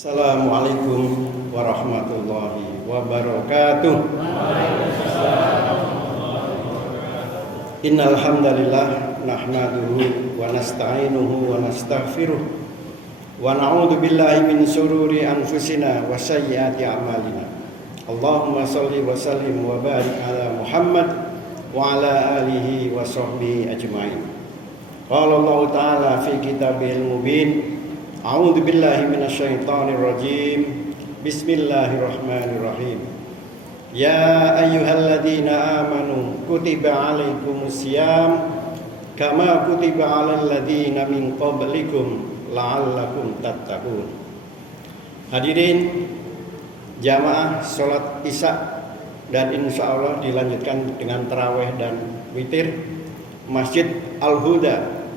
Assalamualaikum warahmatullahi wabarakatuh. Innal hamdalillah nahmaduhu wa nasta'inuhu wa nastaghfiruh wa na'udzu billahi min shururi anfusina wa sayyiati a'malina. Allahumma shalli wa sallim wa barik ala Muhammad wa ala alihi wa sahbihi ajma'in. Qala Allah ta'ala fi kitabihil mubin. A'udzu billahi minasyaitonir rajim. Bismillahirrahmanirrahim. Ya ayyuhalladzina amanu kutiba alaikumusiyam kama kutiba alal ladzina min qablikum la'allakum tattaqun. Hadirin jamaah salat Isya dan insyaallah dilanjutkan dengan tarawih dan witir Masjid Al-Huda,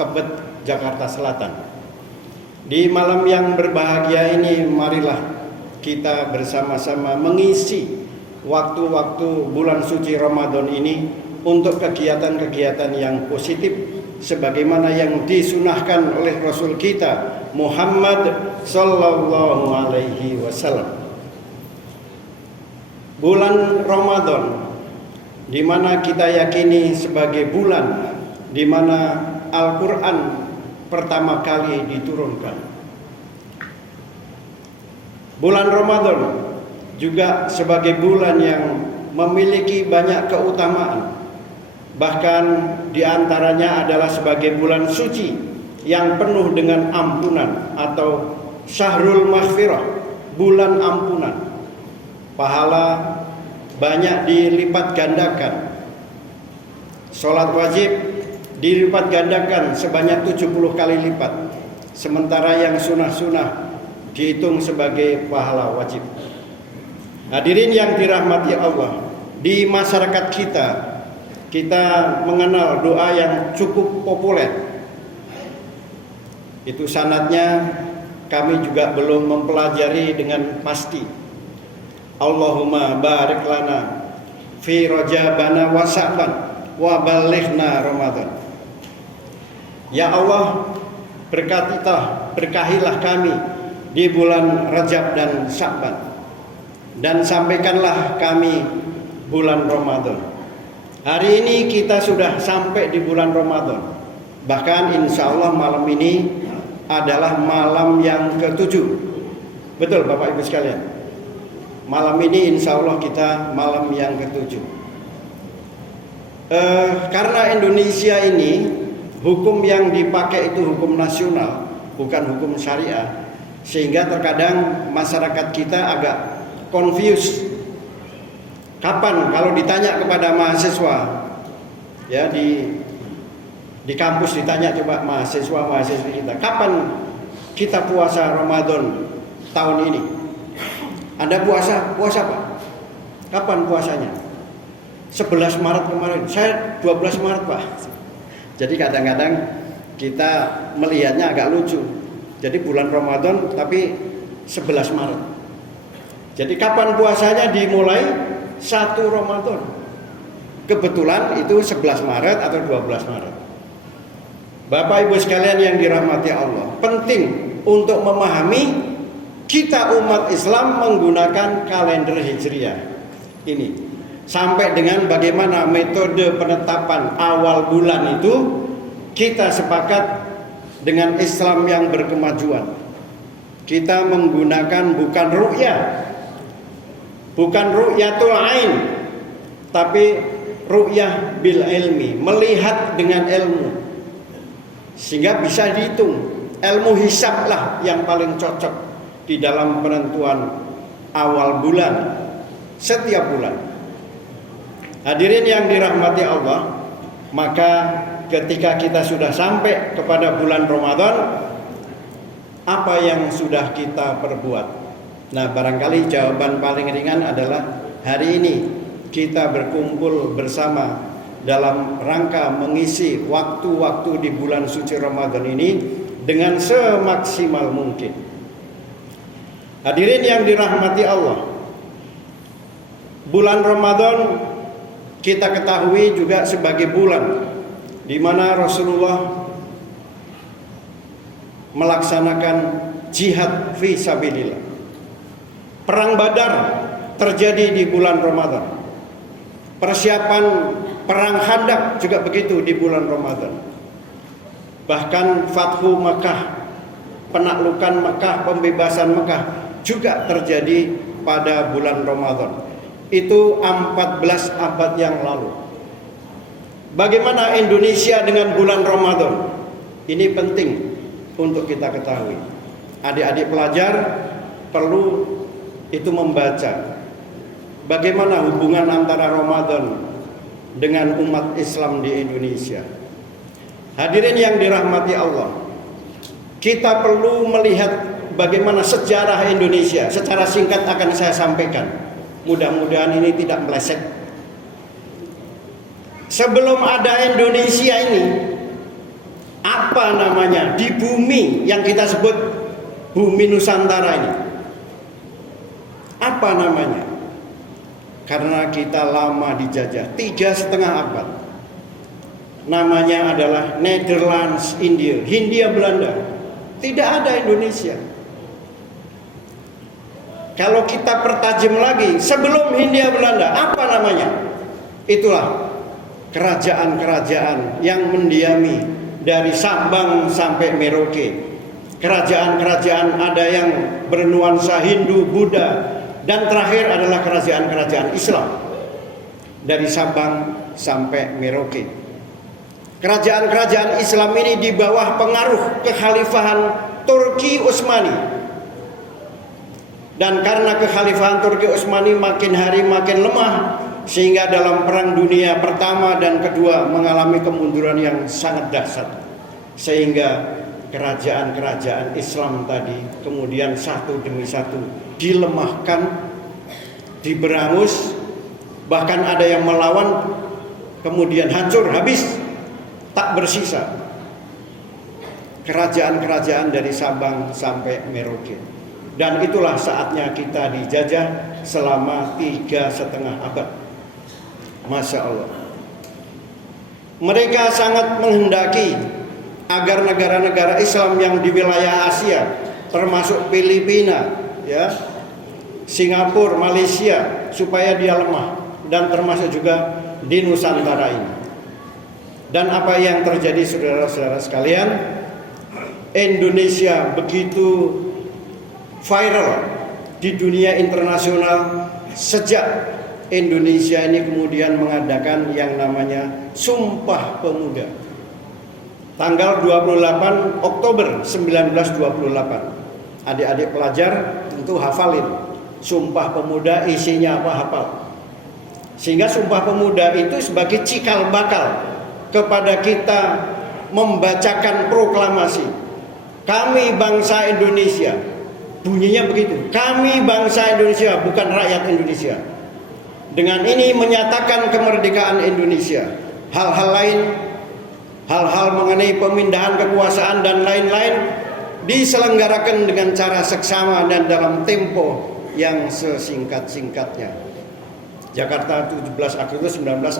Tebet, Jakarta Selatan. Di malam yang berbahagia ini, marilah kita bersama-sama mengisi waktu-waktu bulan suci Ramadan ini untuk kegiatan-kegiatan yang positif sebagaimana yang disunahkan oleh Rasul kita Muhammad sallallahu alaihi wasallam. Bulan Ramadan di mana kita yakini sebagai bulan di mana Al-Qur'an pertama kali diturunkan. Bulan Ramadan juga sebagai bulan yang memiliki banyak keutamaan. Bahkan diantaranya adalah sebagai bulan suci yang penuh dengan ampunan atau syahrul maghfirah, bulan ampunan. Pahala banyak dilipat gandakan. Salat wajib dilipat gandakan sebanyak 70 kali lipat. Sementara yang sunah-sunah dihitung sebagai pahala wajib. Hadirin yang dirahmati Allah, di masyarakat kita mengenal doa yang cukup populer. Itu sanadnya kami juga belum mempelajari dengan pasti. Allahumma barik lana fi rajabana wa sa'ban wa balighna Ramadan. Ya Allah, berkahilah kami di bulan Rajab dan Sya'ban, dan sampaikanlah kami bulan Ramadan. Hari ini kita sudah sampai di bulan Ramadan. Bahkan insya Allah malam ini adalah malam yang ke-7. Betul Bapak Ibu sekalian? Malam ini insya Allah kita malam yang ke-7. Karena Indonesia ini hukum yang dipakai itu hukum nasional, bukan hukum syariah, sehingga terkadang masyarakat kita agak confused. Kapan kalau ditanya kepada mahasiswa, ya di kampus ditanya coba mahasiswa kita, kapan kita puasa Ramadan tahun ini? Anda puasa Pak? Kapan puasanya? 11 Maret kemarin. Saya 12 Maret Pak. Jadi kadang-kadang kita melihatnya agak lucu. Jadi bulan Ramadan tapi 11 Maret. Jadi kapan puasanya dimulai? 1 Ramadan. Kebetulan itu 11 Maret atau 12 Maret. Bapak Ibu sekalian yang dirahmati Allah, penting untuk memahami kita umat Islam menggunakan kalender Hijriah ini. Sampai dengan bagaimana metode penetapan awal bulan itu kita sepakat dengan Islam yang berkemajuan. Kita menggunakan bukan ru'yah, bukan ru'yatul ain, tapi ru'yah bil ilmi, melihat dengan ilmu. Sehingga bisa dihitung. Ilmu hisab lah yang paling cocok di dalam penentuan awal bulan setiap bulan. Hadirin yang dirahmati Allah, maka ketika kita sudah sampai kepada bulan Ramadan, apa yang sudah kita perbuat? Nah, barangkali jawaban paling ringan adalah hari ini kita berkumpul bersama dalam rangka mengisi waktu-waktu di bulan suci Ramadan ini dengan semaksimal mungkin. Hadirin yang dirahmati Allah, bulan Ramadan kita ketahui juga sebagai bulan di mana Rasulullah melaksanakan jihad fi sabilillah. Perang Badar terjadi di bulan Ramadan. Persiapan perang Khandaq juga begitu di bulan Ramadan. Bahkan Fathu Makkah, penaklukan Makkah, pembebasan Makkah juga terjadi pada bulan Ramadan. Itu 14 abad yang lalu. Bagaimana Indonesia dengan bulan Ramadan? Ini penting untuk kita ketahui. Adik-adik pelajar perlu itu membaca bagaimana hubungan antara Ramadan dengan umat Islam di Indonesia. Hadirin yang dirahmati Allah, kita perlu melihat bagaimana sejarah Indonesia. Secara singkat akan saya sampaikan. Mudah-mudahan ini tidak meleset. Sebelum ada Indonesia ini, apa namanya di bumi yang kita sebut bumi Nusantara ini? Apa namanya? Karena kita lama dijajah 3,5 abad. Namanya adalah Netherlands India, Hindia Belanda. Tidak ada Indonesia. Kalau kita pertajam lagi, sebelum Hindia Belanda, apa namanya? Itulah kerajaan-kerajaan yang mendiami dari Sabang sampai Merauke. Kerajaan-kerajaan ada yang bernuansa Hindu, Buddha, dan terakhir adalah kerajaan-kerajaan Islam dari Sabang sampai Merauke. Kerajaan-kerajaan Islam ini di bawah pengaruh kekhalifahan Turki Utsmani. Dan karena kekhalifahan Turki Utsmani makin hari makin lemah, sehingga dalam Perang Dunia Pertama dan Kedua mengalami kemunduran yang sangat dahsyat. Sehingga kerajaan-kerajaan Islam tadi kemudian satu demi satu dilemahkan, diberangus, bahkan ada yang melawan, kemudian hancur, habis, tak bersisa. Kerajaan-kerajaan dari Sabang sampai Merauke. Dan itulah saatnya kita dijajah selama 3,5 abad. Masya Allah. Mereka sangat menghendaki agar negara-negara Islam yang di wilayah Asia, termasuk Filipina, ya, Singapura, Malaysia, supaya dia lemah, dan termasuk juga di Nusantara ini. Dan apa yang terjadi, saudara-saudara sekalian, Indonesia begitu viral di dunia internasional sejak Indonesia ini kemudian mengadakan yang namanya Sumpah Pemuda. Tanggal 28 Oktober 1928. Adik-adik pelajar tentu hafalin. Sumpah Pemuda isinya apa, hafal. Sehingga Sumpah Pemuda itu sebagai cikal bakal kepada kita membacakan proklamasi. Kami bangsa Indonesia. Bunyinya begitu. Kami bangsa Indonesia, bukan rakyat Indonesia. Dengan ini menyatakan kemerdekaan Indonesia. Hal-hal lain, hal-hal mengenai pemindahan kekuasaan dan lain-lain diselenggarakan dengan cara seksama dan dalam tempo yang sesingkat-singkatnya. Jakarta 17 Agustus 1945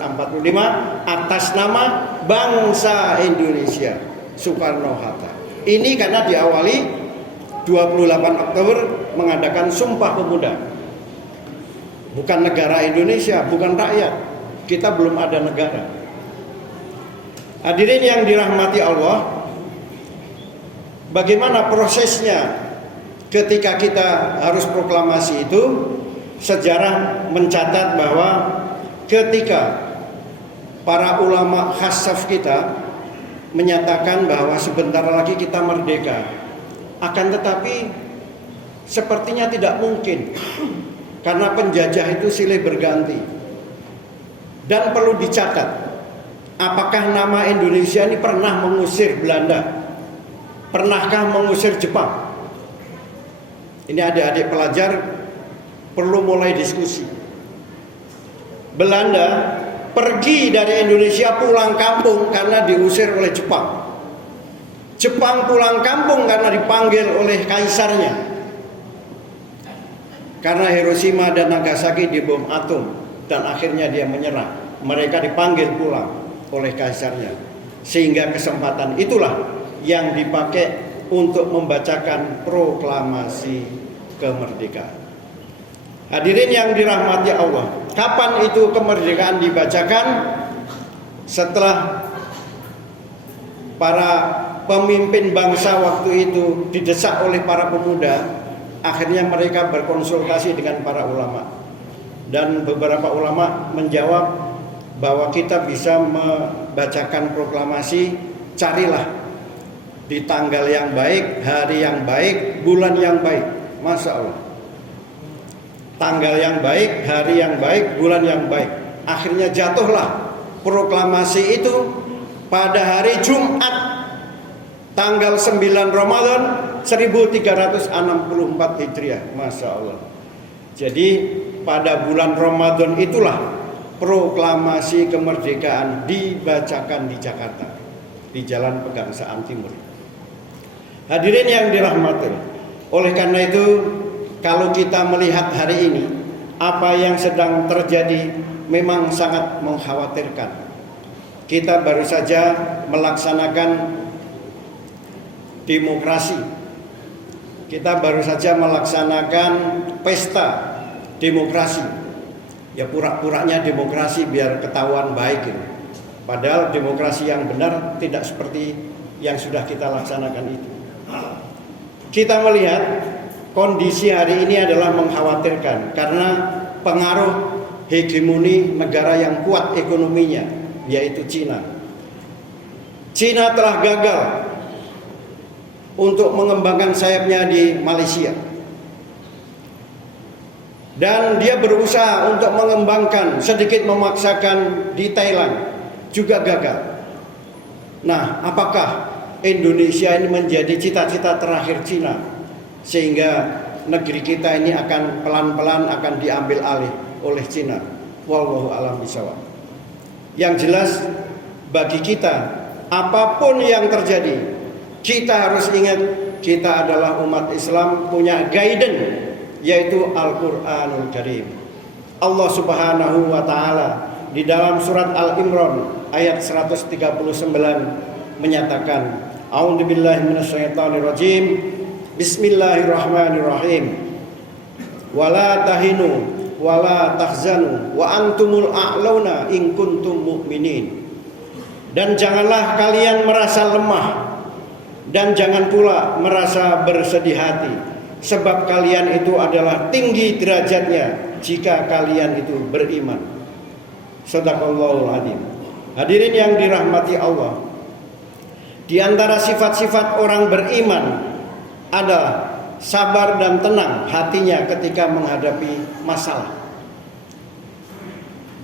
atas nama bangsa Indonesia, Soekarno-Hatta. Ini karena diawali 28 Oktober mengadakan Sumpah Pemuda. Bukan negara Indonesia, bukan rakyat. Kita belum ada negara. Hadirin yang dirahmati Allah, bagaimana prosesnya ketika kita harus proklamasi itu? Sejarah mencatat bahwa ketika para ulama khassaf kita menyatakan bahwa sebentar lagi kita merdeka, akan tetapi sepertinya tidak mungkin, karena penjajah itu silih berganti. Dan perlu dicatat, apakah nama Indonesia ini pernah mengusir Belanda? Pernahkah mengusir Jepang? Ini adik-adik pelajar perlu mulai diskusi. Belanda pergi dari Indonesia pulang kampung karena diusir oleh Jepang. Jepang pulang kampung karena dipanggil oleh kaisarnya. Karena Hiroshima dan Nagasaki dibom atom dan akhirnya dia menyerah. Mereka dipanggil pulang oleh kaisarnya. Sehingga kesempatan itulah yang dipakai untuk membacakan proklamasi kemerdekaan. Hadirin yang dirahmati Allah, kapan itu kemerdekaan dibacakan? Setelah para pemimpin bangsa waktu itu didesak oleh para pemuda, akhirnya mereka berkonsultasi dengan para ulama. Dan beberapa ulama menjawab bahwa kita bisa membacakan proklamasi, carilah di tanggal yang baik, hari yang baik, bulan yang baik. Masya Allah. Tanggal yang baik, hari yang baik, bulan yang baik. Akhirnya jatuhlah proklamasi itu pada hari Jumat tanggal 9 Ramadan 1364 Hijriah. Masya Allah. Jadi pada bulan Ramadan itulah proklamasi kemerdekaan dibacakan di Jakarta, di Jalan Pegangsaan Timur. Hadirin yang dirahmati, oleh karena itu kalau kita melihat hari ini apa yang sedang terjadi memang sangat mengkhawatirkan. Kita baru saja melaksanakan demokrasi. Kita baru saja melaksanakan pesta demokrasi. Ya pura-puranya demokrasi biar ketahuan baik gitu. Padahal demokrasi yang benar tidak seperti yang sudah kita laksanakan itu. Kita melihat kondisi hari ini adalah mengkhawatirkan karena pengaruh hegemoni negara yang kuat ekonominya, yaitu Cina. Cina telah gagal untuk mengembangkan sayapnya di Malaysia. Dan dia berusaha untuk mengembangkan, sedikit memaksakan di Thailand, juga gagal. Nah, apakah Indonesia ini menjadi cita-cita terakhir Cina, sehingga negeri kita ini akan pelan-pelan akan diambil alih oleh Cina? Wallahu a'lam bishawab. Yang jelas bagi kita, apapun yang terjadi, kita harus ingat kita adalah umat Islam punya guidance, yaitu Al-Quranul Karim. Allah Subhanahu wa ta'ala di dalam surat Al-Imran ayat 139 menyatakan, A'udzubillahi minasyaitonirrajim, Bismillahirrahmanirrahim, wala tahinu wala tahzanu wa antumul a'launa in kuntum mu'minin. Dan janganlah kalian merasa lemah dan jangan pula merasa bersedih hati, sebab kalian itu adalah tinggi derajatnya jika kalian itu beriman. Shadaqallahul adzim. Hadirin yang dirahmati Allah, di antara sifat-sifat orang beriman adalah sabar dan tenang hatinya ketika menghadapi masalah.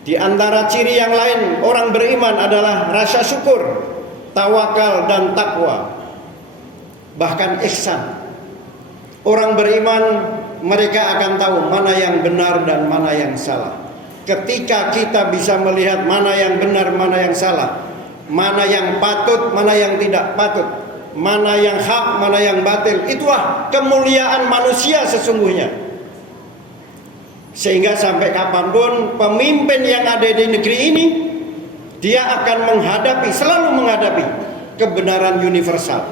Di antara ciri yang lain orang beriman adalah rasa syukur, tawakal dan takwa, bahkan ihsan. Orang beriman mereka akan tahu mana yang benar dan mana yang salah. Ketika kita bisa melihat mana yang benar, mana yang salah, mana yang patut, mana yang tidak patut, mana yang hak, mana yang batil, itulah kemuliaan manusia sesungguhnya. Sehingga sampai kapanpun pemimpin yang ada di negeri ini, dia akan selalu menghadapi kebenaran universal.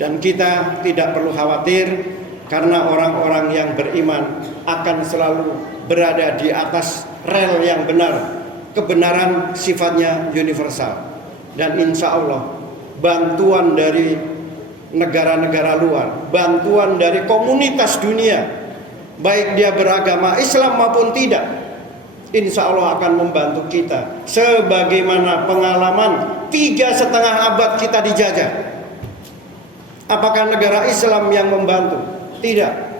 Dan kita tidak perlu khawatir, karena orang-orang yang beriman akan selalu berada di atas rel yang benar. Kebenaran sifatnya universal. Dan insya Allah bantuan dari negara-negara luar, bantuan dari komunitas dunia, baik dia beragama Islam maupun tidak, insya Allah akan membantu kita. Sebagaimana pengalaman 3,5 abad kita dijajah, apakah negara Islam yang membantu? Tidak.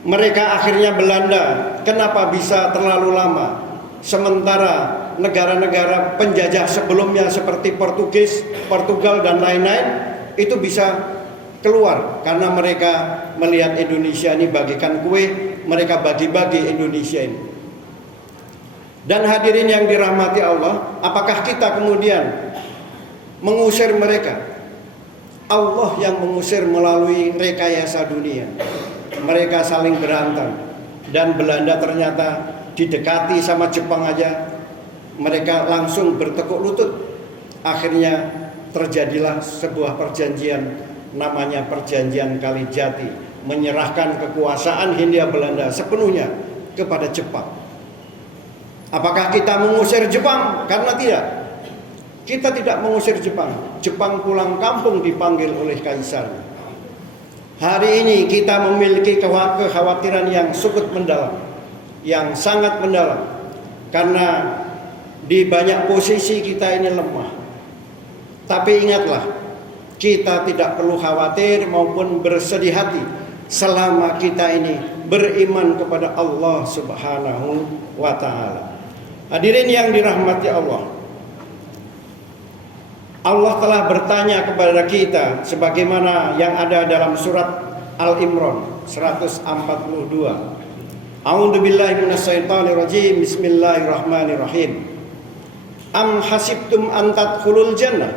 Mereka akhirnya Belanda, kenapa bisa terlalu lama? Sementara negara-negara penjajah sebelumnya seperti Portugal dan lain-lain itu bisa keluar karena mereka melihat Indonesia ini bagikan kue, mereka bagi-bagi Indonesia ini. Dan hadirin yang dirahmati Allah, apakah kita kemudian mengusir mereka? Allah yang mengusir melalui rekayasa dunia. Mereka saling berantem, dan Belanda ternyata didekati sama Jepang aja mereka langsung bertekuk lutut. Akhirnya terjadilah sebuah perjanjian namanya Perjanjian Kalijati, menyerahkan kekuasaan Hindia Belanda sepenuhnya kepada Jepang. Apakah kita mengusir Jepang? Karena tidak. Kita tidak mengusir Jepang. Jepang pulang kampung dipanggil oleh kaisar. Hari ini kita memiliki kekhawatiran yang cukup mendalam, yang sangat mendalam, karena di banyak posisi kita ini lemah. Tapi ingatlah, kita tidak perlu khawatir maupun bersedih hati selama kita ini beriman kepada Allah Subhanahu wa ta'ala. Hadirin yang dirahmati Allah, Allah telah bertanya kepada kita sebagaimana yang ada dalam surat Al-Imran 142. A'udzubillahi minasyaitonirrajim. Bismillahirrahmanirrahim. Am hasibtum an tadkhulul jannah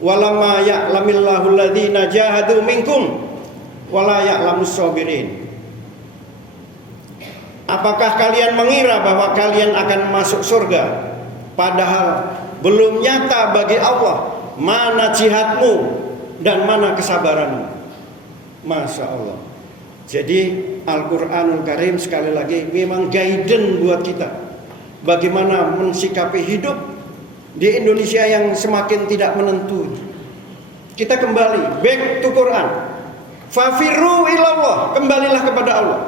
walamma ya'lamillahu alladhina jahadu minkum wala ya'lamus sabirin. Apakah kalian mengira bahwa kalian akan masuk surga padahal belum nyata bagi Allah mana jihadmu dan mana kesabaranmu? Masya Allah. Jadi Al-Quranul Karim sekali lagi memang guidance buat kita bagaimana mensikapi hidup di Indonesia yang semakin tidak menentu. Kita kembali back to Quran. Fafirru ilallah, kembalilah kepada Allah.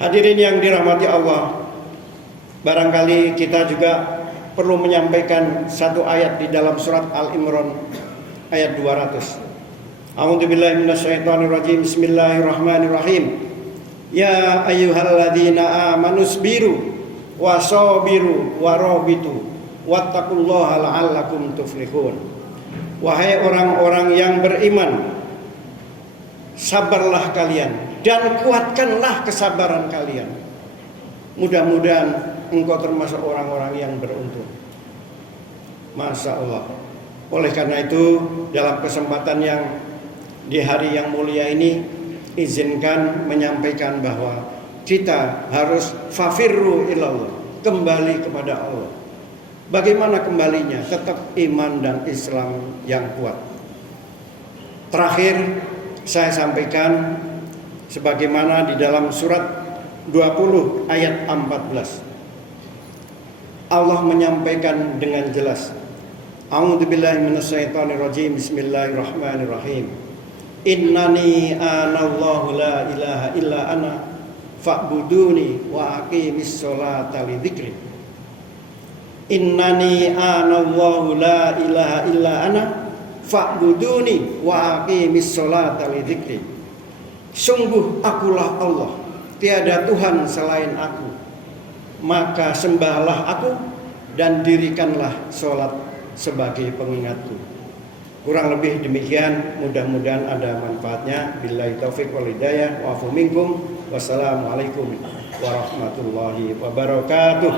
Hadirin yang dirahmati Allah, barangkali kita juga perlu menyampaikan satu ayat di dalam surat Al-Imran ayat 200. A'udzubillahi minasyaitonirrajim. Bismillahirrahmanirrahim. Ya ayyuhalladzina amanu sabiru wasabiru warabitu wattaqullaha la'allakum tuflihun. Wahai orang-orang yang beriman, sabarlah kalian dan kuatkanlah kesabaran kalian. Mudah-mudahan engkau termasuk orang-orang yang beruntung. Masya Allah. Oleh karena itu, dalam kesempatan yang di hari yang mulia ini, izinkan menyampaikan bahwa kita harus fafirru ilallah, kembali kepada Allah. Bagaimana kembalinya? Tetap iman dan Islam yang kuat. Terakhir saya sampaikan sebagaimana di dalam surat 20 ayat 14. Allah menyampaikan dengan jelas. A'udzubillahi minasyaitonirrajim. Bismillahirrahmanirrahim. Innani anallahu la ilaha illa ana fa'buduni wa aqimis sholata li dzikri. Innani anallahu la ilaha illa ana fa'buduni wa aqimis sholata li dzikri. Sungguh akulah Allah, tiada Tuhan selain aku. Maka sembahlah aku dan dirikanlah sholat sebagai pengingatku. Kurang lebih demikian, mudah-mudahan ada manfaatnya. Billahi taufiq wal hidayah wa afu minkum. Wassalamualaikum warahmatullahi wabarakatuh.